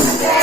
Yes.